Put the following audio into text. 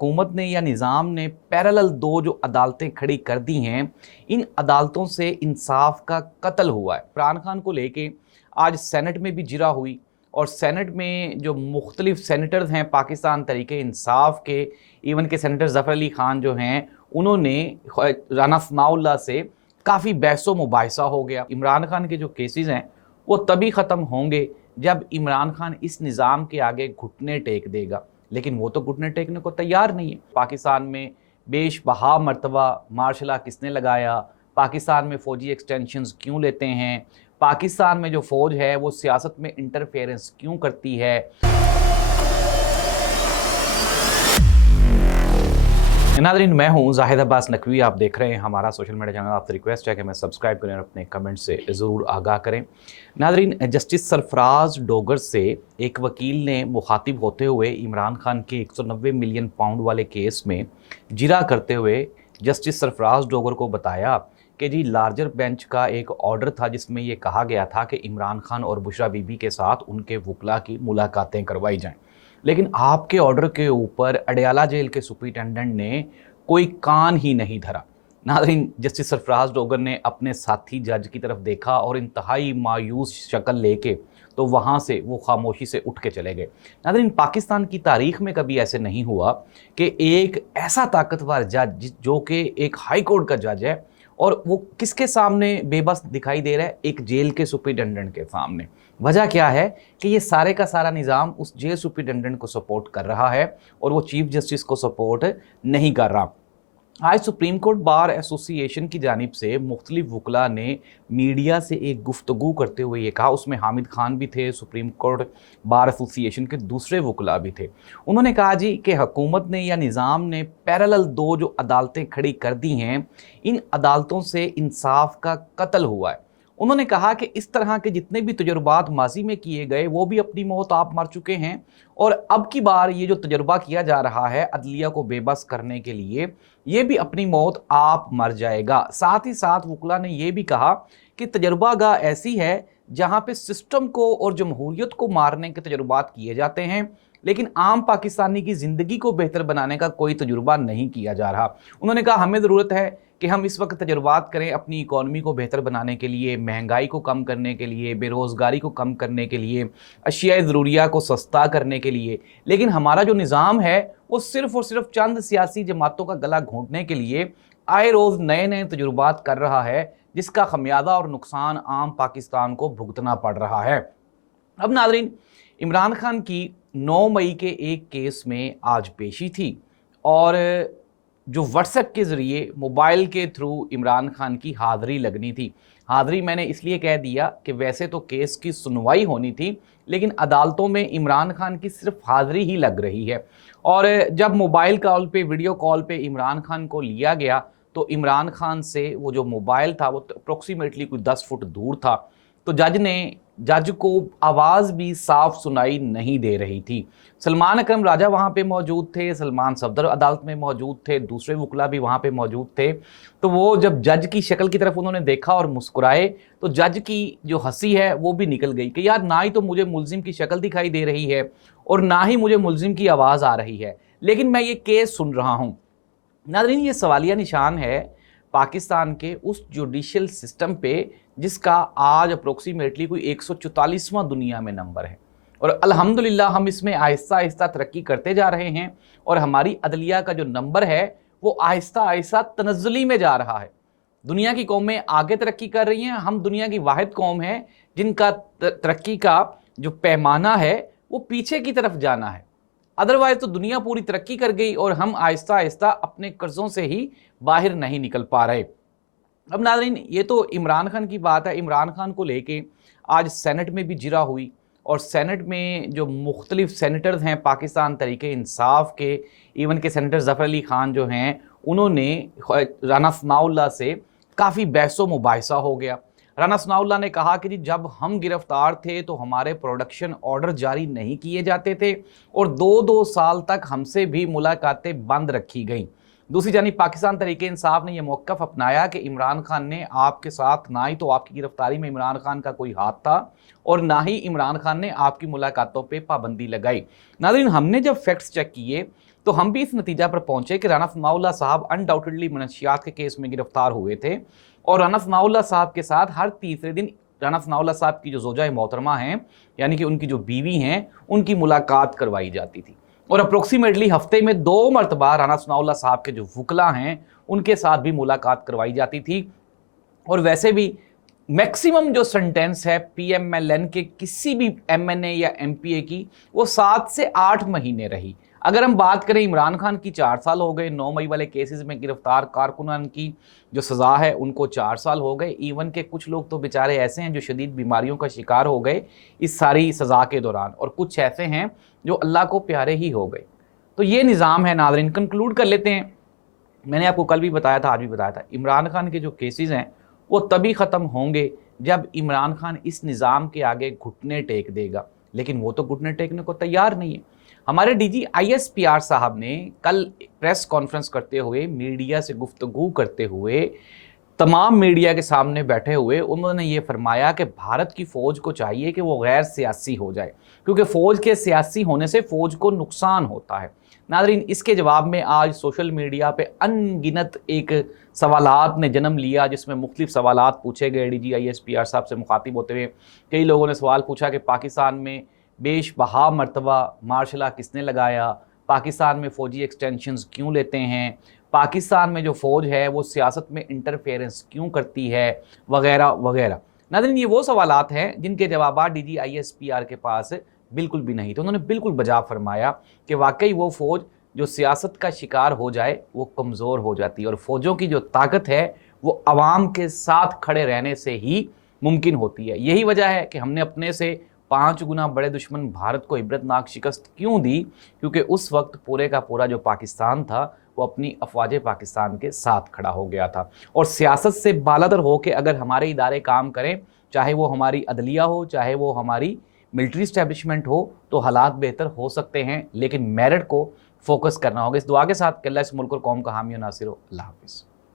हुकूमत ने या निज़ाम ने पैरेलल दो जो अदालतें खड़ी कर दी हैं, इन अदालतों से इंसाफ का कत्ल हुआ है। इमरान खान को लेके आज सेनेट में भी जिरा हुई और सेनेट में जो मुख्तलिफ सेनेटर्स हैं पाकिस्तान तरीके इंसाफ के, इवन के सेनेटर ज़फ़र अली ख़ान जो हैं, उन्होंने राना सनाउल्लाह से काफ़ी बहस व मुबाहिसा हो गया। इमरान खान के जो केसेस हैं वो तभी ख़त्म होंगे जब इमरान खान इस निज़ाम के आगे घुटने टेक देगा, लेकिन वो तो घुटने टेकने को तैयार नहीं है। पाकिस्तान में बेशबहा मरतबा मार्शल लॉ किसने लगाया, पाकिस्तान में फ़ौजी एक्सटेंशंस क्यों लेते हैं, पाकिस्तान में जो फ़ौज है वो सियासत में इंटरफेरेंस क्यों करती है। नाज़रीन, मैं हूँ जाहिद अब्बास नकवी, आप देख रहे हैं हमारा सोशल मीडिया चैनल। आपसे रिक्वेस्ट है कि मैं सब्सक्राइब करें और अपने कमेंट से ज़रूर आगाह करें। नाज़रीन, जस्टिस सरफराज डोगर से एक वकील ने मुखातिब होते हुए इमरान खान के 190 मिलियन पाउंड वाले केस में जिरा करते हुए जस्टिस सरफराज डोगर को बताया कि जी लार्जर बेंच का एक ऑर्डर था जिसमें ये कहा गया था कि इमरान खान और बुशरा बीबी के साथ उनके वकला की मुलाकातें करवाई जाएं, लेकिन आपके ऑर्डर के ऊपर अडयाला जेल के सुपरिटेंडेंट ने कोई कान ही नहीं धरा। नाज़रीन, जस्टिस सरफराज डोगर ने अपने साथी जज की तरफ देखा और इंतहाई मायूस शक्ल लेके तो वहाँ से वो खामोशी से उठ के चले गए। नाज़रीन, पाकिस्तान की तारीख़ में कभी ऐसे नहीं हुआ कि एक ऐसा ताकतवर जज जो कि एक हाई कोर्ट का जज है और वो किसके सामने बेबस दिखाई दे रहा है, एक जेल के सुपरिटेंडेंट के सामने। वजह क्या है कि ये सारे का सारा निज़ाम उस जेल सुपरिटेंडेंट को सपोर्ट कर रहा है और वो चीफ जस्टिस को सपोर्ट नहीं कर रहा। आज सुप्रीम कोर्ट बार एसोसिएशन की जानिब से मुख्तलिफ वकला ने मीडिया से एक गुफ्तगू करते हुए ये कहा, उसमें हामिद खान भी थे, सुप्रीम कोर्ट बार एसोसिएशन के दूसरे वकला भी थे। उन्होंने कहा जी कि हुकूमत ने या निज़ाम ने पैरेलल दो जो अदालतें खड़ी कर दी हैं, इन अदालतों से इंसाफ का कत्ल हुआ है। उन्होंने कहा कि इस तरह के जितने भी तजुर्बात माजी में किए गए वो भी अपनी मौत आप मर चुके हैं और अब की बार ये जो तजुर्बा किया जा रहा है अदलिया को बेबस करने के लिए, ये भी अपनी मौत आप मर जाएगा। साथ ही साथ वकला ने यह भी कहा कि तजुर्बा गाह ऐसी है जहाँ पे सिस्टम को और जमहूरियत को मारने के तजुर्बात किए जाते हैं, लेकिन आम पाकिस्तानी की ज़िंदगी को बेहतर बनाने का कोई तजुर्बा नहीं किया जा रहा। उन्होंने कहा हमें ज़रूरत है कि हम इस वक्त तजुर्बात करें अपनी इकॉनमी को बेहतर बनाने के लिए, महंगाई को कम करने के लिए, बेरोज़गारी को कम करने के लिए, अशियाए ज़रूरिया को सस्ता करने के लिए, लेकिन हमारा जो निज़ाम है वो सिर्फ़ और सिर्फ चंद सियासी जमातों का गला घोंटने के लिए आए रोज़ नए नए तजुर्बात कर रहा है, जिसका खमियाजा और नुकसान आम पाकिस्तान को भुगतना पड़ रहा है। अब नाज़रीन, इमरान खान की 9 मई के एक केस में आज पेशी थी और जो व्हाट्सएप के ज़रिए मोबाइल के थ्रू इमरान खान की हाज़िरी लगनी थी। हाज़िरी मैंने इसलिए कह दिया कि वैसे तो केस की सुनवाई होनी थी, लेकिन अदालतों में इमरान खान की सिर्फ हाज़िरी ही लग रही है। और जब मोबाइल कॉल पे, वीडियो कॉल पे इमरान खान को लिया गया तो इमरान खान से वो जो मोबाइल था वो अप्रोक्सीमेटली कोई 10 फुट दूर था, तो जज को आवाज़ भी साफ सुनाई नहीं दे रही थी। सलमान अकरम राजा वहाँ पे मौजूद थे, सलमान सफदर अदालत में मौजूद थे, दूसरे वकला भी वहाँ पे मौजूद थे। तो वो जब जज की शक्ल की तरफ उन्होंने देखा और मुस्कुराए तो जज की जो हंसी है वो भी निकल गई कि यार ना ही तो मुझे मुल्जिम की शक्ल दिखाई दे रही है और ना ही मुझे मुल्जिम की आवाज़ आ रही है, लेकिन मैं ये केस सुन रहा हूँ। नाज़रीन, ये सवालिया निशान है पाकिस्तान के उस जुडिशल सिस्टम पे जिसका आज अप्रोक्सीमेटली कोई 144वां दुनिया में नंबर है और अल्हम्दुलिल्लाह हम इसमें आहिस्ता आहिस्ता तरक्की करते जा रहे हैं और हमारी अदलिया का जो नंबर है वो आहिस्ता आहिस्ता तनज़्ज़ुली में जा रहा है। दुनिया की कौमें आगे तरक्की कर रही हैं, हम दुनिया की वाहिद कौम है जिनका तरक्की का जो पैमाना है वो पीछे की तरफ जाना है। अदरवाइज़ तो दुनिया पूरी तरक्की कर गई और हम आहिस्ता आहिस्ता अपने कर्ज़ों से ही बाहर नहीं निकल पा रहे। अब नाज़रीन, ये तो इमरान खान की बात है। इमरान खान को लेके आज सेनेट में भी जिरा हुई और सेनेट में जो मुख्तलिफ सेनेटर्स हैं पाकिस्तान तरीके इंसाफ के, इवन के सेनेटर ज़फ़र अली ख़ान जो हैं, उन्होंने राना सनाउल्लाह से काफ़ी बहस व मुबाहिसा हो गया। राना सनाउल्लाह ने कहा कि जी जब हम गिरफ्तार थे तो हमारे प्रोडक्शन ऑर्डर जारी नहीं किए जाते थे और 2-2 साल तक हमसे भी मुलाकातें बंद रखी गईं। दूसरी जानिब पाकिस्तान तरीके इंसाफ ने यह मौक़िफ़ अपनाया कि इमरान खान ने आपके साथ, ना ही तो आपकी गिरफ्तारी में इमरान खान का कोई हाथ था और ना ही इमरान खान ने आपकी मुलाकातों पे पाबंदी लगाई। नाज़रीन, हमने जब फैक्ट्स चेक किए तो हम भी इस नतीजा पर पहुंचे कि राना सनाउल्लाह साहब अनडाउटेडली मनशियात के केस में गिरफ्तार हुए थे और राना सनाउल्लाह साहब के साथ हर तीसरे दिन राना सनाउल्लाह साहब की जो ज़ौजा मोहतरमा हैं, यानी कि उनकी जो बीवी हैं, उनकी मुलाकात करवाई जाती थी। और अप्रोक्सीमेटली हफ्ते में 2 मरतबा राना सनाउल्लाह साहब के जो वकला हैं उनके साथ भी मुलाकात करवाई जाती थी। और वैसे भी मैक्सिमम जो सेंटेंस है PMLN के किसी भी MNA या MPA की, वो 7 से 8 महीने रही। अगर हम बात करें इमरान खान की 4 साल हो गए, 9 मई वाले केसेस में गिरफ्तार कारकुनान की जो सज़ा है उनको 4 साल हो गए। इवन के कुछ लोग तो बेचारे ऐसे हैं जो शदीद बीमारियों का शिकार हो गए इस सारी सज़ा के दौरान, और कुछ ऐसे हैं जो अल्लाह को प्यारे ही हो गए। तो ये निज़ाम है नाज़रीन। कंक्लूड कर लेते हैं। मैंने आपको कल भी बताया था, आज भी बताया था, इमरान खान के जो केसेस हैं वो तभी ख़त्म होंगे जब इमरान खान इस निज़ाम के आगे घुटने टेक देगा, लेकिन वो तो घुटने टेकने को तैयार नहीं है। हमारे DG ISPR साहब ने कल प्रेस कॉन्फ्रेंस करते हुए, मीडिया से गुफ्तगू करते हुए, तमाम मीडिया के सामने बैठे हुए उन्होंने ये फरमाया कि भारत की फ़ौज को चाहिए कि वो गैर सियासी हो जाए, क्योंकि फ़ौज के सियासी होने से फ़ौज को नुकसान होता है। नाज़रीन, इसके जवाब में आज सोशल मीडिया पे अनगिनत एक सवालात ने जन्म लिया, जिसमें मुख्तलिफ सवालात पूछे गए। DG ISPR साहब से मुखातिब होते हुए कई लोगों ने सवाल पूछा कि पाकिस्तान में बेशबहा मरतबा मार्शल लॉ किसने लगाया, पाकिस्तान में फ़ौजी एक्सटेंशंस क्यों लेते हैं, पाकिस्तान में जो फ़ौज है वो सियासत में इंटरफेरेंस क्यों करती है, वगैरह वगैरह। नाज़रीन, ये वो सवालात हैं जिनके जवाब DG ISPR के पास बिल्कुल भी नहीं। तो उन्होंने बिल्कुल बजा फरमाया कि वाकई वो फ़ौज जो सियासत का शिकार हो जाए वो कमज़ोर हो जाती है, और फ़ौजों की जो ताकत है वो आवाम के साथ खड़े रहने से ही मुमकिन होती है। यही वजह है कि हमने अपने से 5 गुना बड़े दुश्मन भारत को इबरतनाक शिकस्त क्यों दी, क्योंकि उस वक्त पूरे का पूरा जो पाकिस्तान था वो अपनी अफवाज पाकिस्तान के साथ खड़ा हो गया था। और सियासत से बालादर हो के अगर हमारे इदारे काम करें, चाहे वो हमारी अदलिया हो, चाहे वो हमारी मिलिट्री इस्टेब्लिशमेंट हो, तो हालात बेहतर हो सकते हैं, लेकिन मेरिट को फोकस करना होगा। इस दुआ के साथ कि अल्लाह इस मुल्क और कौम का हामी और नासिर हो। अल्लाह हाफ़िज़।